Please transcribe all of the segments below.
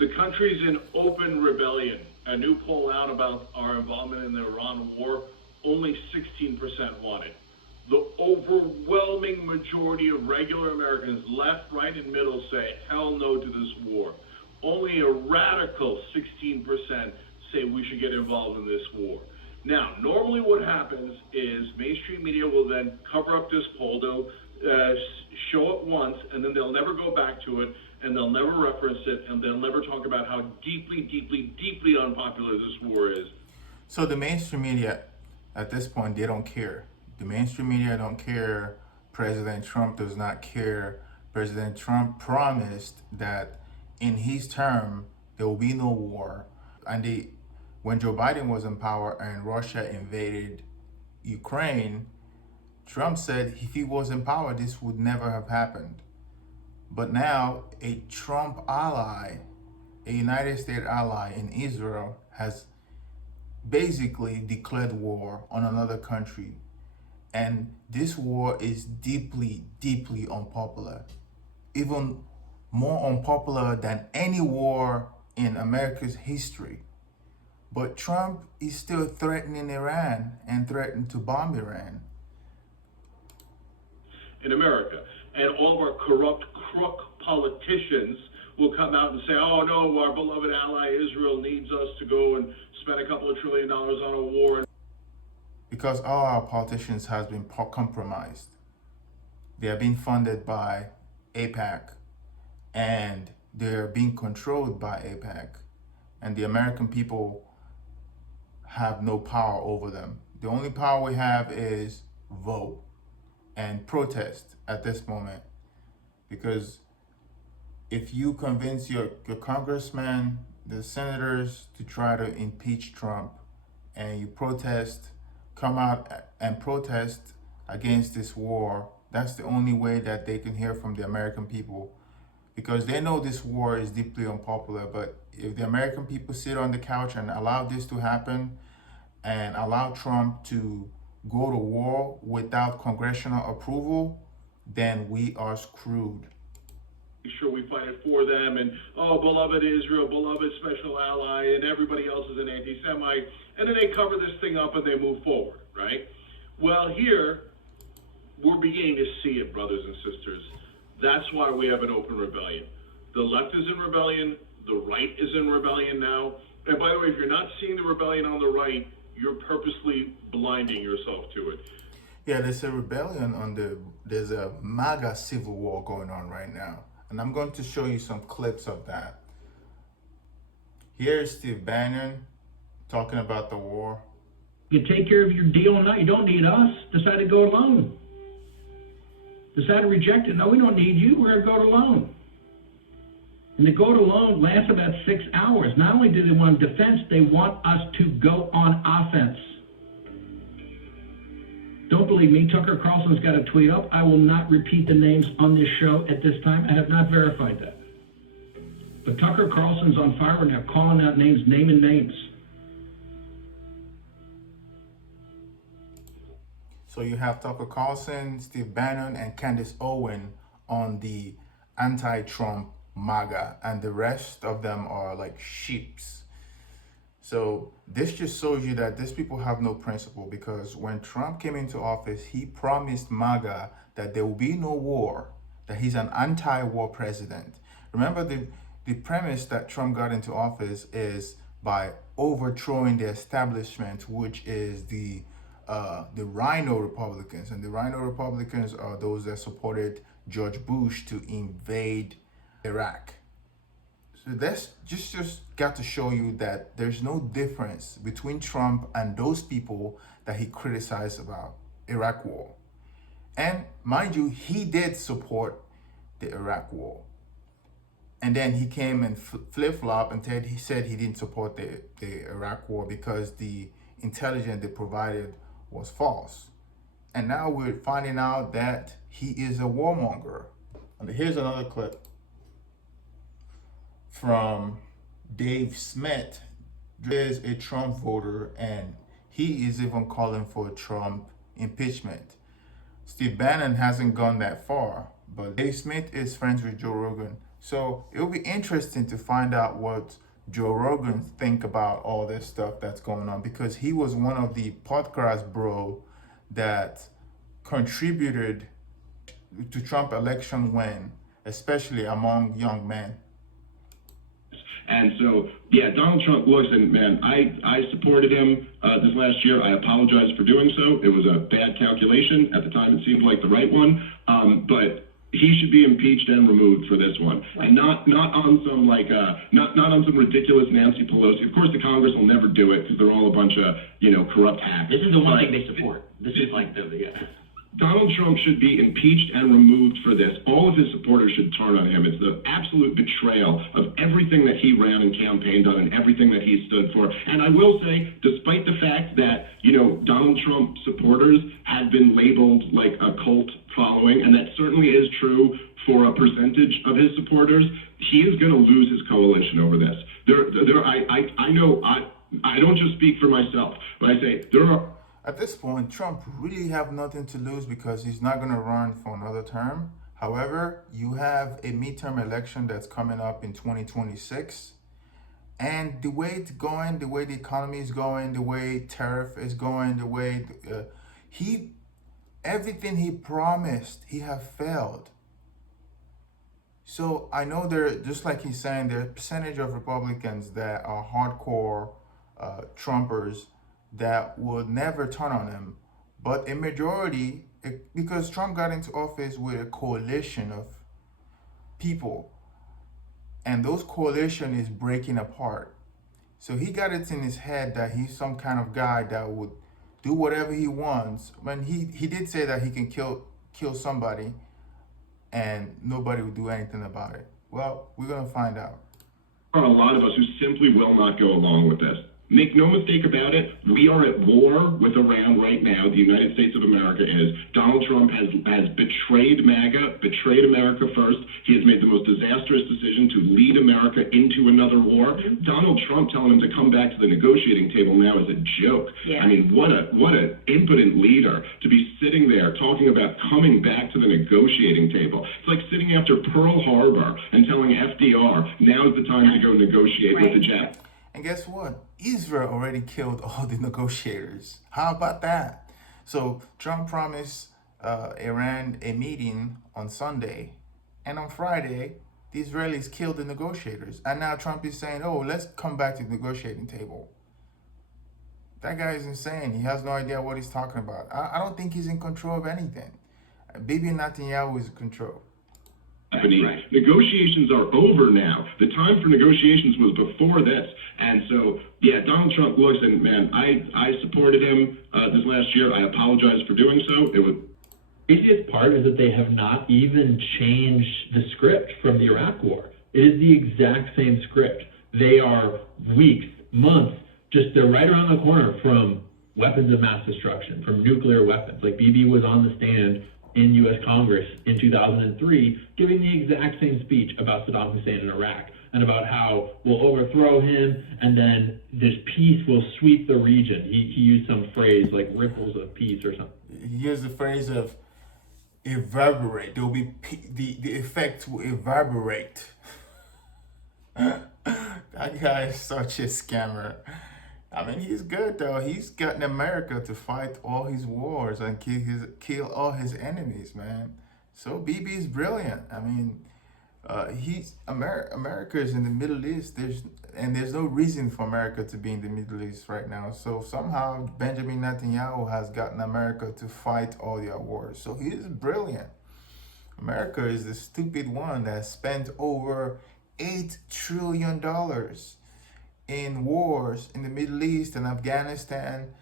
The country's in open rebellion. A new poll out about our involvement in the Iran war, only 16% want it. The overwhelming majority of regular Americans, left, right, and middle, say hell no to this war. Only a radical 16% say we should get involved in this war. Now, normally what happens is mainstream media will then cover up this poll. They'll show it once, and then they'll never go back to it, and they'll never reference it, and they'll never talk about how deeply, deeply, deeply unpopular this war is. So the mainstream media, at this point, they don't care. The mainstream media don't care. President Trump does not care. President Trump promised that in his term, there will be no war. And when Joe Biden was in power and Russia invaded Ukraine, Trump said if he was in power, this would never have happened. But now a Trump ally, a United States ally in Israel, has basically declared war on another country. And this war is deeply, deeply unpopular. Even more unpopular than any war in America's history. But Trump is still threatening Iran and threatening to bomb Iran. In America. And all of our corrupt, crook politicians will come out and say, oh no, our beloved ally Israel needs us to go and spend a couple of $1 trillion on a war. Because all our politicians have been compromised. They are being funded by AIPAC, and they're being controlled by AIPAC. And the American people have no power over them. The only power we have is vote and protest at this moment. Because if you convince your congressman, the senators to try to impeach Trump, and you protest, come out and protest against this war, that's the only way that they can hear from the American people. Because they know this war is deeply unpopular, but if the American people sit on the couch and allow this to happen and allow Trump to go to war without congressional approval, then we are screwed. Make sure we fight it for them, and oh, beloved Israel, beloved special ally, and everybody else is an anti-Semite, and then they cover this thing up and they move forward, right? Well, here, we're beginning to see it, brothers and sisters. That's why we have an open rebellion. The left is in rebellion, the right is in rebellion now, and by the way, if you're not seeing the rebellion on the right, you're purposely blinding yourself to it. Yeah, there's a rebellion there's a MAGA civil war going on right now. And I'm going to show you some clips of that. Here's Steve Bannon talking about the war. You take care of your deal or not. You don't need us. Decide to go alone. Decide to reject it. No, we don't need you. We're going to go it alone. And the go it alone lasts about 6 hours. Not only do they want defense, they want us to go on offense. Don't believe me, Tucker Carlson's got a tweet up. I will not repeat the names on this show at this time. I have not verified that. But Tucker Carlson's on fire. We're now calling out names, naming names. So you have Tucker Carlson, Steve Bannon, and Candace Owen on the anti-Trump MAGA, and the rest of them are like sheeps. So this just shows you that these people have no principle, because when Trump came into office, he promised MAGA that there will be no war, that he's an anti-war president. Remember, the premise that Trump got into office is by overthrowing the establishment, which is the Rhino Republicans. And the Rhino Republicans are those that supported George Bush to invade Iraq. So that's just got to show you that there's no difference between Trump and those people that he criticized about Iraq war. And mind you, he did support the Iraq war. And then he came and flip-flop and he said he didn't support the Iraq war because the intelligence they provided was false. And now we're finding out that he is a warmonger. And here's another clip from Dave Smith. Is a Trump voter, and he is even calling for Trump impeachment. Steve Bannon hasn't gone that far, but Dave Smith is friends with Joe Rogan. So it'll be interesting to find out what Joe Rogan think about all this stuff that's going on, because he was one of the podcast bro that contributed to Trump election win, especially among young men. And so, yeah, Donald Trump, listen, man, I supported him this last year. I apologize for doing so. It was a bad calculation. At the time, it seemed like the right one. But he should be impeached and removed for this one, and not on some not on some ridiculous Nancy Pelosi. Of course, the Congress will never do it because they're all a bunch of corrupt hacks. This is the one thing they support. This is like Donald Trump should be impeached and removed for this. All of his supporters should turn on him. It's the absolute betrayal of everything that he ran and campaigned on and everything that he stood for. And I will say, despite the fact that, Donald Trump supporters had been labeled like a cult following, and that certainly is true for a percentage of his supporters, he is going to lose his coalition over this. I know, I don't just speak for myself, but I say there are... At this point, Trump really have nothing to lose because he's not going to run for another term. However, you have a midterm election that's coming up in 2026. And the way it's going, the way the economy is going, the way tariff is going, the way everything he promised, he have failed. So I know there, just like he's saying, there are a percentage of Republicans that are hardcore Trumpers that would never turn on him, but a majority, because Trump got into office with a coalition of people, and those coalition is breaking apart. So he got it in his head that he's some kind of guy that would do whatever he wants. When he did say that he can kill somebody and nobody will do anything about it. Well, we're gonna find out. There are a lot of us who simply will not go along with this. Make no mistake about it, we are at war with Iran right now. The United States of America is. Donald Trump has betrayed MAGA, betrayed America first. He has made the most disastrous decision to lead America into another war. Donald Trump telling him to come back to the negotiating table now is a joke. Yeah. I mean, what an impotent leader to be sitting there talking about coming back to the negotiating table. It's like sitting after Pearl Harbor and telling FDR, now's the time to go negotiate with the Japanese. And guess what? Israel already killed all the negotiators. How about that? So Trump promised Iran a meeting on Sunday, and on Friday, the Israelis killed the negotiators. And now Trump is saying, oh, let's come back to the negotiating table. That guy is insane. He has no idea what he's talking about. I don't think he's in control of anything. Bibi Netanyahu is in control. Right. Negotiations are over now. The time for negotiations was before this. And so, yeah, Donald Trump, listen, man, I supported him this last year. I apologize for doing so. It was... The craziest part is that they have not even changed the script from the Iraq War. It is the exact same script. They are weeks, months, they're right around the corner from weapons of mass destruction, from nuclear weapons. Like Bibi was on the stand in U.S. Congress in 2003 giving the exact same speech about Saddam Hussein in Iraq and about how we'll overthrow him and then this peace will sweep the region. He used some phrase like ripples of peace or something. He used the phrase of evaporate. There will be the effect will evaporate. That guy is such a scammer. I mean, he's good though. He's gotten America to fight all his wars and kill all his enemies, man. So Bibi is brilliant. I mean, America is in the Middle East. There's no reason for America to be in the Middle East right now. So somehow Benjamin Netanyahu has gotten America to fight all their wars. So he is brilliant. America is the stupid one that spent over $8 trillion in wars in the Middle East and Afghanistan,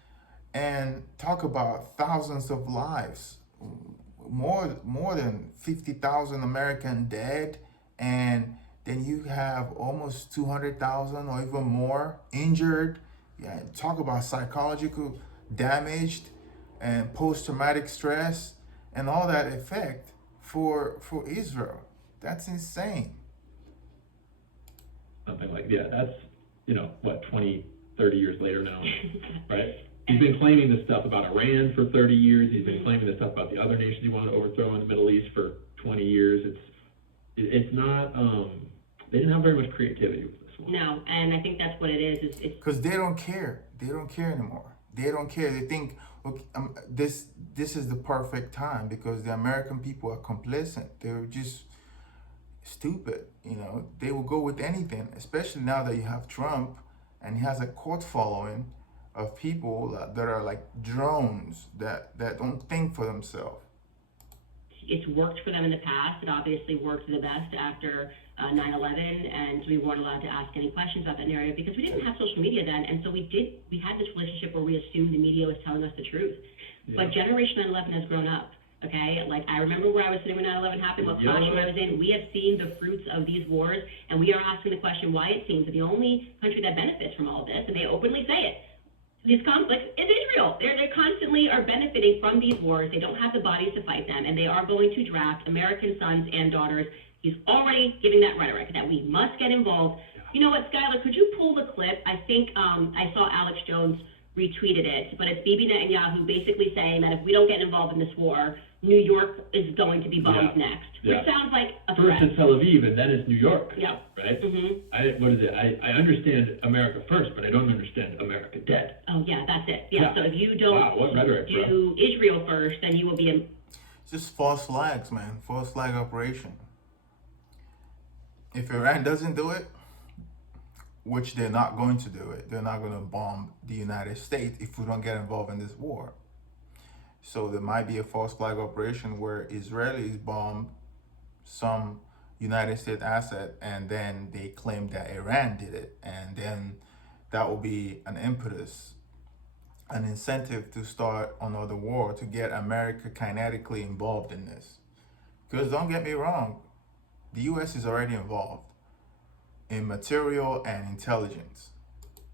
and talk about thousands of lives, more than 50,000 American dead, and then you have almost 200,000 or even more injured. Yeah, talk about psychological damaged and post-traumatic stress and all that effect for Israel. That's insane. Something like, yeah, that's, 20, 30 years later now, right? He's been claiming this stuff about Iran for 30 years. He's been claiming this stuff about the other nations he wanted to overthrow in the Middle East for 20 years. It's not. They didn't have very much creativity with this one. No, and I think that's what it is. It's Because they don't care. They don't care anymore. They don't care. They think, okay, this is the perfect time because the American people are complacent. They're just stupid. You know, they will go with anything, especially now that you have Trump and he has a cult following of people that are like drones that don't think for themselves. it's worked for them in the past. It obviously worked the best after 9/11, and we weren't allowed to ask any questions about that narrative because we didn't have social media then, and so we had this relationship where we assumed the media was telling us the truth. Yeah. But Generation 9/11 has grown up. Okay, like I remember where I was sitting when 9/11 happened, what classroom I was in. We have seen the fruits of these wars, and we are asking the question why it seems that the only country that benefits from all of this, and they openly say it, these conflicts is Israel. They constantly are benefiting from these wars. They don't have the bodies to fight them, and they are going to draft American sons and daughters. He's already giving that rhetoric that we must get involved. You know what, Skylar, could you pull the clip? I think I saw Alex Jones retweeted it, but it's Bibi Netanyahu basically saying that if we don't get involved in this war, New York is going to be bombed next, which sounds like a threat. First it's Tel Aviv, and then it's New York. Yeah. Right? Mm-hmm. What is it? I understand America first, but I don't understand America dead. Oh, yeah, that's it. Yeah, so if you don't Wow, what rhetoric, bro. do Israel first, then you will be in. It's just false flags, man. False flag operation. If Iran doesn't do it, which they're not going to do it, they're not going to bomb the United States if we don't get involved in this war. So there might be a false flag operation where Israelis bomb some United States asset and then they claim that Iran did it. And then that will be an impetus, an incentive to start another war to get America kinetically involved in this. Because don't get me wrong, the US is already involved in material and intelligence.